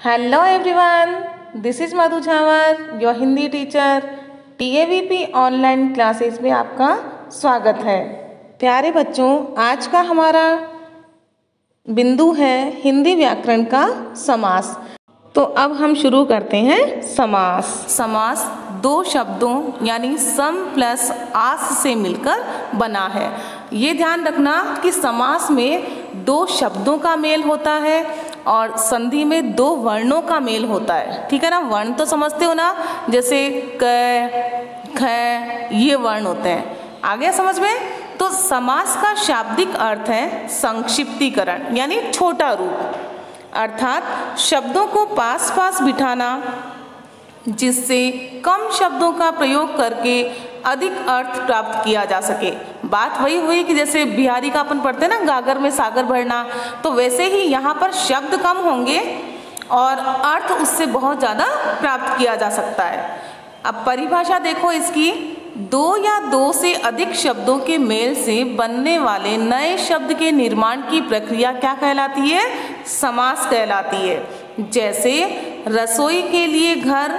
Hello everyone, this is Madhu झावर, your Hindi teacher. TAVP online classes में आपका स्वागत है। प्यारे बच्चों, आज का हमारा बिंदु है हिंदी व्याकरण का समास। तो अब हम शुरू करते हैं समास। समास दो शब्दों यानी सम प्लस आस से मिलकर बना है। ये ध्यान रखना कि समास में दो शब्दों का मेल होता है और संधि में दो वर्णों का मेल होता है। ठीक है ना, वर्ण तो समझते हो ना, जैसे क, ख, ये वर्ण होते हैं। आ गया समझ में? तो समास का शाब्दिक अर्थ है संक्षिप्तीकरण यानी छोटा रूप, अर्थात शब्दों को पास पास बिठाना जिससे कम शब्दों का प्रयोग करके अधिक अर्थ प्राप्त किया जा सके। बात वही हुई कि जैसे बिहारी का अपन पढ़ते हैं ना, गागर में सागर भरना, तो वैसे ही यहाँ पर शब्द कम होंगे और अर्थ उससे बहुत ज़्यादा प्राप्त किया जा सकता है। अब परिभाषा देखो इसकी, दो या दो से अधिक शब्दों के मेल से बनने वाले नए शब्द के निर्माण की प्रक्रिया क्या कहलाती है? समास कहलाती है। जैसे रसोई के लिए घर,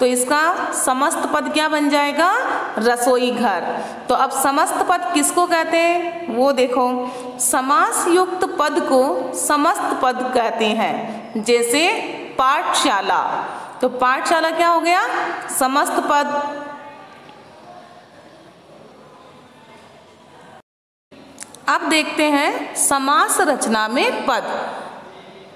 तो इसका समस्त पद क्या बन जाएगा? रसोई घर। तो अब समस्त पद किसको कहते हैं वो देखो, समास युक्त पद को समस्त पद कहते हैं। जैसे पाठशाला, तो पाठशाला क्या हो गया? समस्त पद। अब देखते हैं समास रचना में पद।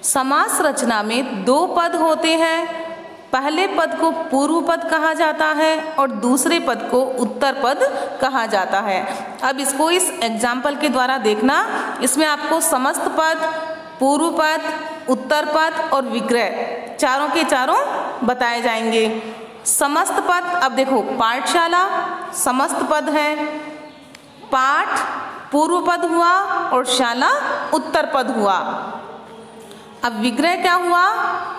समास रचना में दो पद होते हैं। पहले पद को पूर्व पद कहा जाता है और दूसरे पद को उत्तर पद कहा जाता है। अब इसको इस एग्जाम्पल के द्वारा देखना। इसमें आपको समस्त पद, पूर्व पद, उत्तर पद और विग्रह चारों के चारों बताए जाएंगे। समस्त पद, अब देखो पाठशाला समस्त पद है, पाठ पूर्व पद हुआ और शाला उत्तर पद हुआ। अब विग्रह क्या हुआ?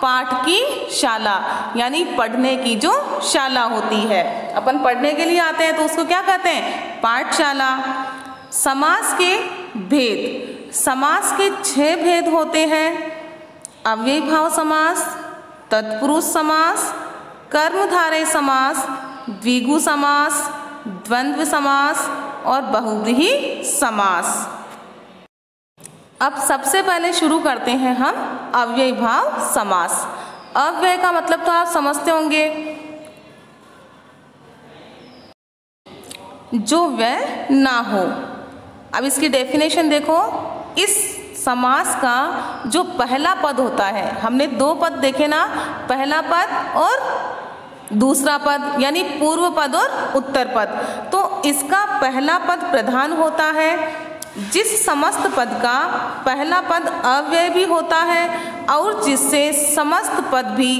पाठ की शाला यानी पढ़ने की जो शाला होती है, अपन पढ़ने के लिए आते हैं तो उसको क्या कहते हैं? पाठशाला। समास के भेद, समास के 6 भेद होते हैं। अव्ययी भाव समास, तत्पुरुष समास, कर्मधारय समास, द्विगु समास, द्वंद्व समास और बहुव्रीहि समास। अब सबसे पहले शुरू करते हैं हम अव्ययी भाव समास। अव्यय का मतलब तो आप समझते होंगे, जो व्यय ना हो। अब इसकी डेफिनेशन देखो, इस समास का जो पहला पद होता है, हमने दो पद देखे ना, पहला पद और दूसरा पद यानी पूर्व पद और उत्तर पद। तो इसका पहला पद प्रधान होता है। जिस समस्त पद का पहला पद अव्यय भी होता है और जिससे समस्त पद भी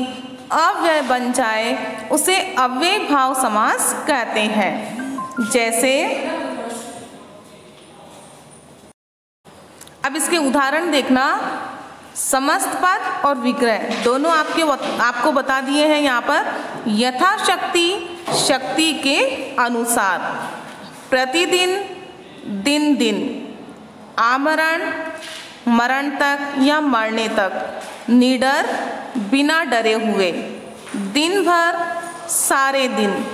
अव्यय बन जाए उसे अव्ययी भाव समास कहते हैं। जैसे अब इसके उदाहरण देखना, समस्त पद और विग्रह दोनों आपको बता दिए हैं यहाँ पर। यथाशक्ति, शक्ति के अनुसार, प्रतिदिन, दिन दिन, आमरण, मरण तक या मरने तक, निडर, बिना डरे हुए, दिन भर, सारे दिन।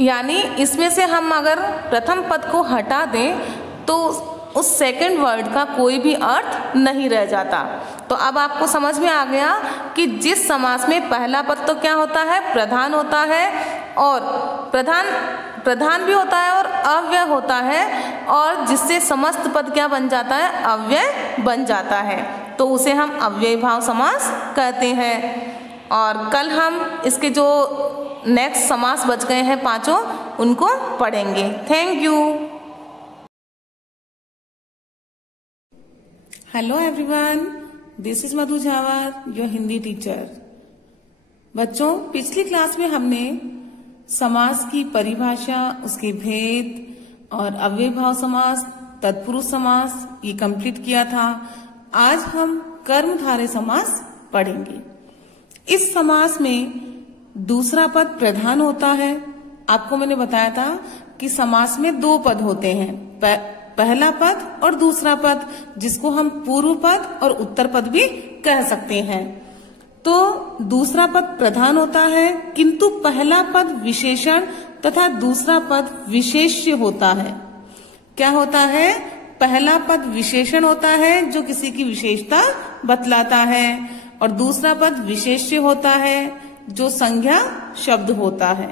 यानी इसमें से हम अगर प्रथम पद को हटा दें तो उस सेकंड वर्ड का कोई भी अर्थ नहीं रह जाता। तो अब आपको समझ में आ गया कि जिस समास में पहला पद तो क्या होता है? प्रधान होता है, और प्रधान भी होता है और अव्यय होता है, और जिससे समस्त पद क्या बन जाता है? अव्यय बन जाता है, तो उसे हम अव्ययी भाव समास कहते हैं। और कल हम इसके जो नेक्स्ट समास बच गए हैं पांचों, उनको पढ़ेंगे। Thank you. Hello everyone, this is Madhu झावर, your Hindi teacher. बच्चों, पिछली क्लास में हमने समास की परिभाषा, उसके भेद और अव्ययी भाव समास, तत्पुरुष समास ये कंप्लीट किया था। आज हम कर्मधारय समास पढ़ेंगे। इस समास में दूसरा पद प्रधान होता है। आपको मैंने बताया था कि समास में दो पद होते हैं, पहला पद और दूसरा पद, जिसको हम पूर्व पद और उत्तर पद भी कह सकते हैं। तो दूसरा पद प्रधान होता है, किंतु पहला पद विशेषण तथा दूसरा पद विशेष्य होता है। क्या होता है? पहला पद विशेषण होता है जो किसी की विशेषता बतलाता है, और दूसरा पद विशेष्य होता है जो संज्ञा शब्द होता है।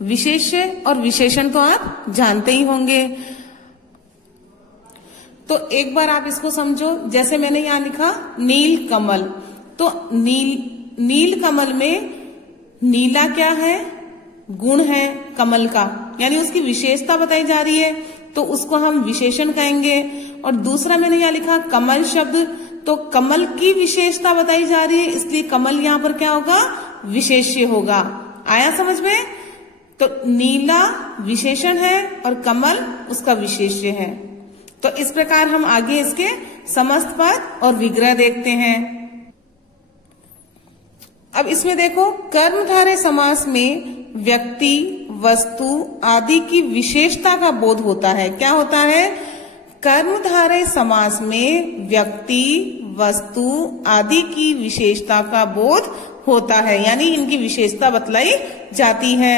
विशेष्य और विशेषण तो आप जानते ही होंगे। तो एक बार आप इसको समझो, जैसे मैंने यहाँ लिखा नील कमल, तो नील कमल में नीला क्या है? गुण है कमल का, यानी उसकी विशेषता बताई जा रही है, तो उसको हम विशेषण कहेंगे। और दूसरा मैंने यहाँ लिखा कमल शब्द, तो कमल की विशेषता बताई जा रही है, इसलिए कमल यहाँ पर क्या होगा? विशेष्य होगा। आया समझ में? तो नीला विशेषण है और कमल उसका विशेष्य है। तो इस प्रकार हम आगे इसके समस्त पद और विग्रह देखते हैं। अब इसमें देखो, कर्मधारय समास में व्यक्ति, वस्तु आदि की विशेषता का बोध होता है। क्या होता है? कर्मधारय समास में व्यक्ति, वस्तु आदि की विशेषता का बोध होता है, यानी इनकी विशेषता बतलाई जाती है।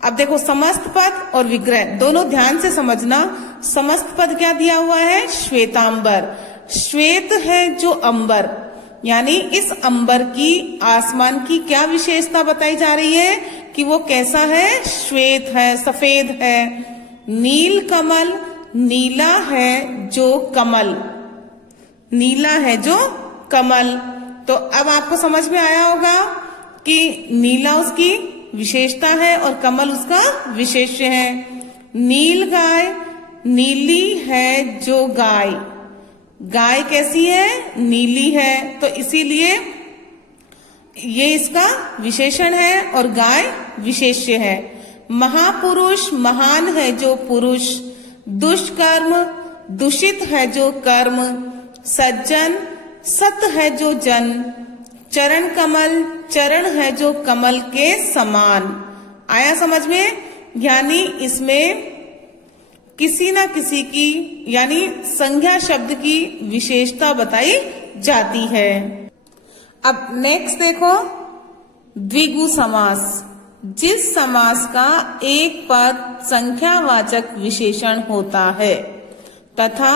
अब देखो, समस्त पद और विग्रह दोनों ध्यान से समझना। समस्त पद क्या दिया हुआ है? श्वेतांबर। श्वेत है जो अंबर, यानी इस अंबर की, आसमान की क्या विशेषता बताई जा रही है कि वो कैसा है? श्वेत है, सफेद है। नील कमल, नीला है जो कमल, नीला है जो कमल। तो अब आपको समझ में आया होगा कि नीला उसकी विशेषता है और कमल उसका विशेष्य है। नील गाय, नीली है जो गाय, गाय कैसी है? नीली है, तो इसीलिए ये इसका विशेषण है और गाय विशेष्य है। महापुरुष, महान है जो पुरुष। दुष्कर्म, दूषित है जो कर्म। सज्जन, सत है जो जन। चरण कमल, चरण है जो कमल के समान। आया समझ में? यानी इसमें किसी ना किसी की, यानी संज्ञा शब्द की विशेषता बताई जाती है। अब नेक्स्ट देखो, द्विगु समास। जिस समास का एक पद संख्यावाचक विशेषण होता है तथा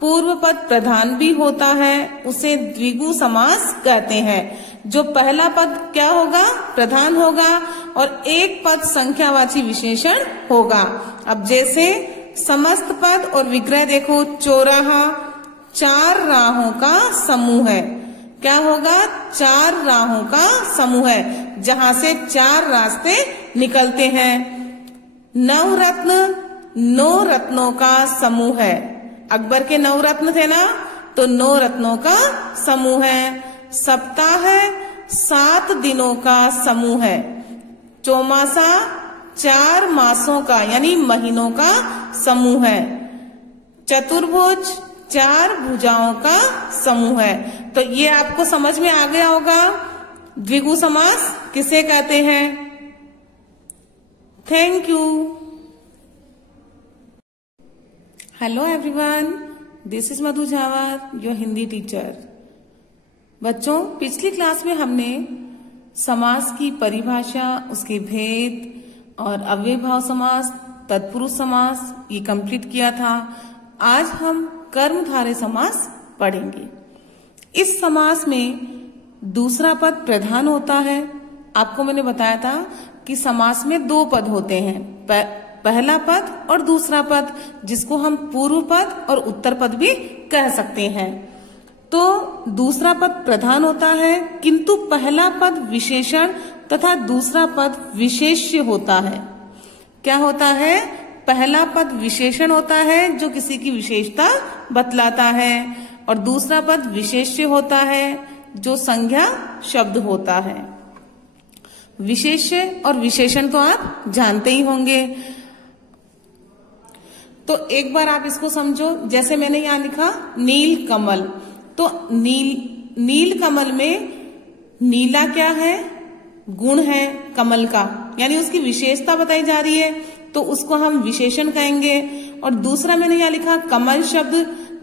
पूर्व पद प्रधान भी होता है, उसे द्विगु समास कहते हैं। जो पहला पद क्या होगा? प्रधान होगा, और एक पद संख्यावाची विशेषण होगा। अब जैसे समस्त पद और विग्रह देखो, चौराहा चार राहों का समूह है। क्या होगा? चार राहों का समूह है, जहां से चार रास्ते निकलते हैं। नवरत्न, नौ रत्नों का समूह है। अकबर के 9 रत्न थे ना, तो 9 रत्नों का समूह है। सप्ताह है 7 दिनों का समूह है। चौमासा 4 मासों का, यानी महीनों का समूह है। चतुर्भुज 4 भुजाओं का समूह है। तो ये आपको समझ में आ गया होगा द्विगु समास किसे कहते हैं। Thank you. Hello everyone, this is Madhu झावर, your Hindi teacher. बच्चों, पिछली क्लास में हमने समास की परिभाषा, उसके भेद और अव्ययभाव समास, तत्पुरुष समास ये कंप्लीट किया था। आज हम कर्मधारय समास पढ़ेंगे। इस समास में दूसरा पद प्रधान होता है। आपको मैंने बताया था कि समास में 2 पद होते हैं, पहला पद और दूसरा पद, जिसको हम पूर्व पद और उत्तर पद भी कह सकते हैं। तो दूसरा पद प्रधान होता है, किंतु पहला पद विशेषण तथा दूसरा पद विशेष्य होता है। क्या होता है? पहला पद विशेषण होता है जो किसी की विशेषता बतलाता है, और दूसरा पद विशेष्य होता है जो संज्ञा शब्द होता है। विशेष्य और विशेषण तो आप जानते ही होंगे। तो एक बार आप इसको समझो, जैसे मैंने यहाँ लिखा नील कमल, तो नील कमल में नीला क्या है? गुण है कमल का, यानी उसकी विशेषता बताई जा रही है। तो उसको हम विशेषण कहेंगे। और दूसरा मैंने यहाँ लिखा कमल शब्द,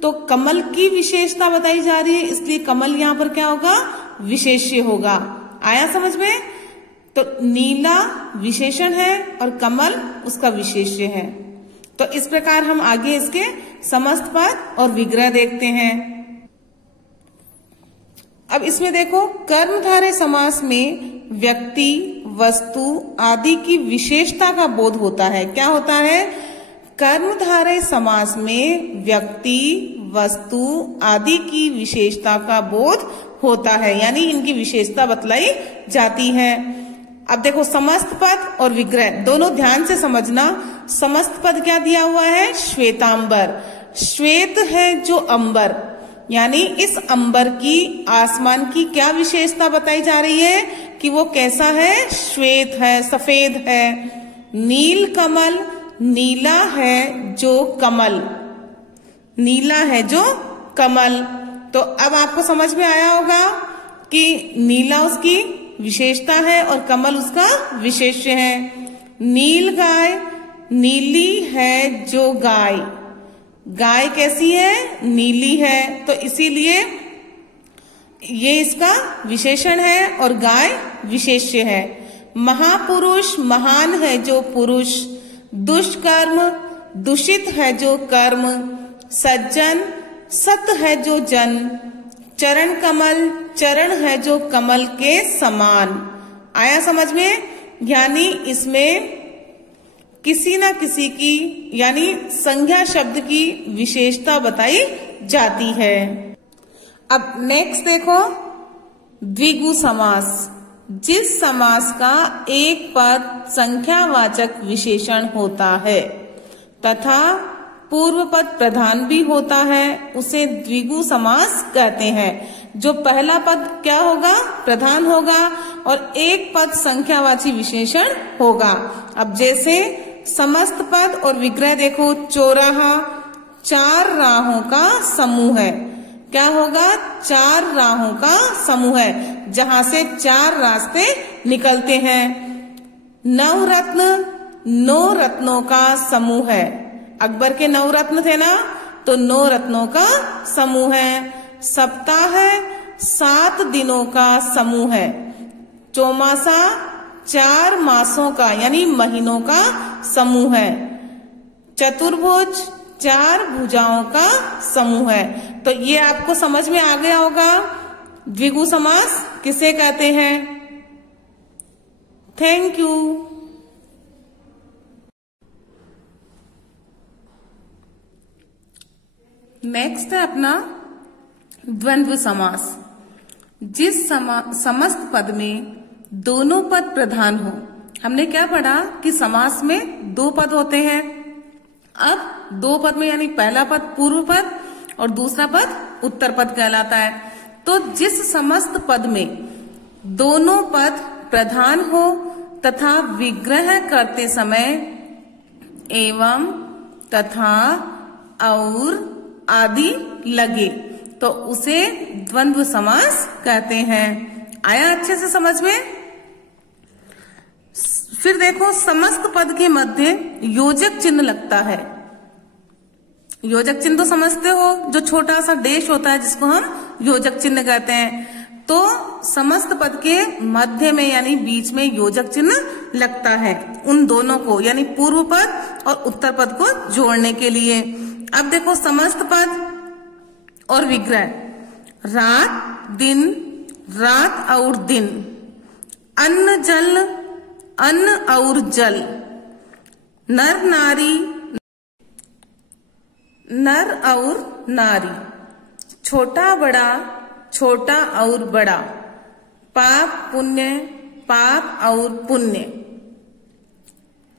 तो कमल की विशेषता बताई जा रही है, इसलिए कमल यहाँ पर क्या होगा, विशेष्य होगा। आया समझ में? तो नीला विशेषण है और कमल उसका विशेष्य है। तो इस प्रकार हम आगे इसके समस्त पद और विग्रह देखते हैं। अब इसमें देखो, कर्मधारय समास में व्यक्ति, वस्तु आदि की विशेषता का बोध होता है। क्या होता है? कर्मधारय समास में व्यक्ति, वस्तु आदि की विशेषता का बोध होता है, यानी इनकी विशेषता बतलाई जाती है। अब देखो, समस्त पद और विग्रह दोनों ध्यान से समझना। समस्त पद क्या दिया हुआ है? श्वेतांबर। श्वेत है जो अंबर, यानी इस अंबर की, आसमान की क्या विशेषता बताई जा रही है कि वो कैसा है? श्वेत है, सफेद है। नील कमल, नीला है जो कमल, नीला है जो कमल। तो अब आपको समझ में आया होगा कि नीला उसकी विशेषता है और कमल उसका विशेष्य है। नील गाय, नीली है जो गाय, गाय कैसी है? नीली है, तो इसीलिए ये इसका विशेषण है और गाय विशेष्य है। महापुरुष, महान है जो पुरुष। दुष्कर्म, दूषित है जो कर्म। सज्जन, सत है जो जन। चरण कमल, चरण है जो कमल के समान। आया समझ में? यानी इसमें किसी ना किसी की, यानी संज्ञा शब्द की विशेषता बताई जाती है। अब नेक्स्ट देखो, द्विगु समास। जिस समास का एक पद संख्यावाचक विशेषण होता है तथा पूर्व पद प्रधान भी होता है, उसे द्विगु समास कहते हैं। जो पहला पद क्या होगा? प्रधान होगा और एक पद संख्यावाची विशेषण होगा। अब जैसे समस्त पद और विग्रह देखो, चौराहा चार राहों का समूह है। क्या होगा? चार राहों का समूह है, जहां से चार रास्ते निकलते हैं। नवरत्न, नौ रत्नों का समूह है। अकबर के 9 रत्न थे ना, तो 9 रत्नों का समूह है। सप्ताह है 7 दिनों का समूह है। चौमासा 4 मासों का, यानी महीनों का समूह है। चतुर्भुज 4 भुजाओं का समूह है। तो ये आपको समझ में आ गया होगा द्विगु समास किसे कहते हैं। Thank you. नेक्स्ट है अपना द्वंद्व समास। जिस समस्त पद में दोनों पद प्रधान हो। हमने क्या पढ़ा कि समास में 2 पद होते हैं। अब 2 पद में, यानी पहला पद पूर्व पद और दूसरा पद उत्तर पद कहलाता है। तो जिस समस्त पद में दोनों पद प्रधान हो तथा विग्रह करते समय एवं, तथा, और आदि लगे, तो उसे द्वंद्व समास कहते हैं। आया अच्छे से समझ में? फिर देखो, समस्त पद के मध्य योजक चिन्ह लगता है। योजक चिन्ह तो समझते हो, जो छोटा सा देश होता है जिसको हम योजक चिन्ह कहते हैं। तो समस्त पद के मध्य में, यानी बीच में योजक चिन्ह लगता है उन दोनों को, यानी पूर्व पद और उत्तर पद को जोड़ने के लिए। अब देखो, समस्त पद और विग्रह। रात, दिन, रात और दिन। अन्न, जल, अन्न और जल। नर, नारी, नर और नारी। छोटा, बड़ा, छोटा और बड़ा। पाप, पुण्य, पाप और पुण्य।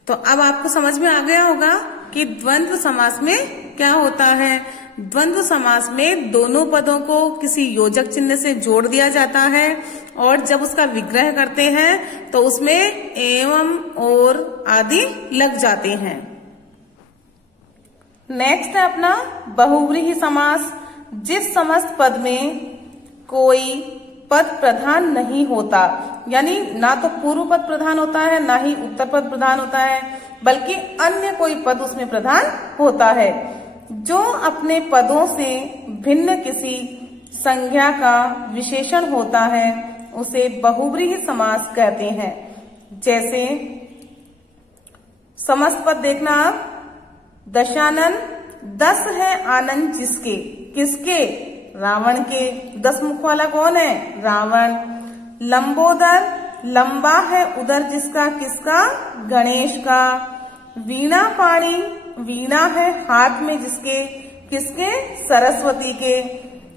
तो अब आपको समझ में आ गया होगा कि द्वंद्व समास में क्या होता है। द्वंद्व समास में दोनों पदों को किसी योजक चिन्ह से जोड़ दिया जाता है और जब उसका विग्रह करते हैं तो उसमें एवं, और आदि लग जाते हैं। नेक्स्ट है अपना बहुव्रीहि समास। जिस समस्त पद में कोई पद प्रधान नहीं होता, यानी ना तो पूर्व पद प्रधान होता है ना ही उत्तर पद प्रधान होता है, बल्कि अन्य कोई पद उसमें प्रधान होता है। जो अपने पदों से भिन्न किसी संज्ञा का विशेषण होता है उसे बहुव्रीहि समास कहते हैं। जैसे समस्त पद देखना आप, दशानन 10 है आनंद जिसके, किसके? रावण के। 10 मुख वाला कौन है? रावण। लंबोदर, लंबा है उदर जिसका, किसका? गणेश का। वीणा पाणी, वीणा है हाथ में जिसके, किसके? सरस्वती के,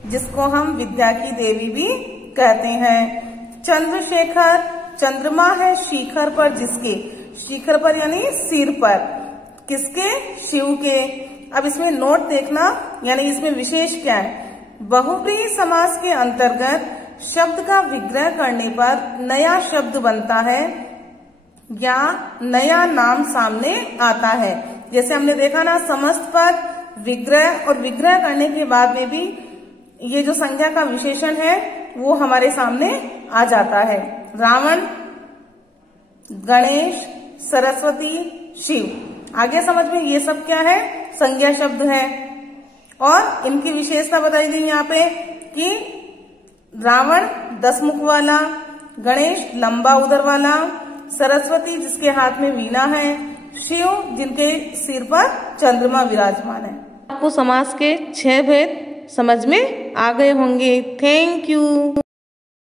जिसको हम विद्या की देवी भी कहते हैं। चंद्रशेखर, चंद्रमा है शिखर पर जिसके, शिखर पर यानी सिर पर, किसके? शिव के। अब इसमें नोट देखना, यानी इसमें विशेष क्या है? बहुव्रीहि समास के अंतर्गत शब्द का विग्रह करने पर नया शब्द बनता है या नया नाम सामने आता है। जैसे हमने देखा ना, समस्त पद विग्रह, और विग्रह करने के बाद में भी ये जो संज्ञा का विशेषण है वो हमारे सामने आ जाता है। रावण, गणेश, सरस्वती, शिव। आगे समझ में, ये सब क्या है? संज्ञा शब्द है। और इनकी विशेषता बताई गई यहाँ पे कि रावण 10 मुख वाला, गणेश लंबा उदर वाला, सरस्वती जिसके हाथ में वीणा है, शिव जिनके सिर पर चंद्रमा विराजमान है। आपको समास के 6 भेद समझ में आ गए होंगे। Thank you.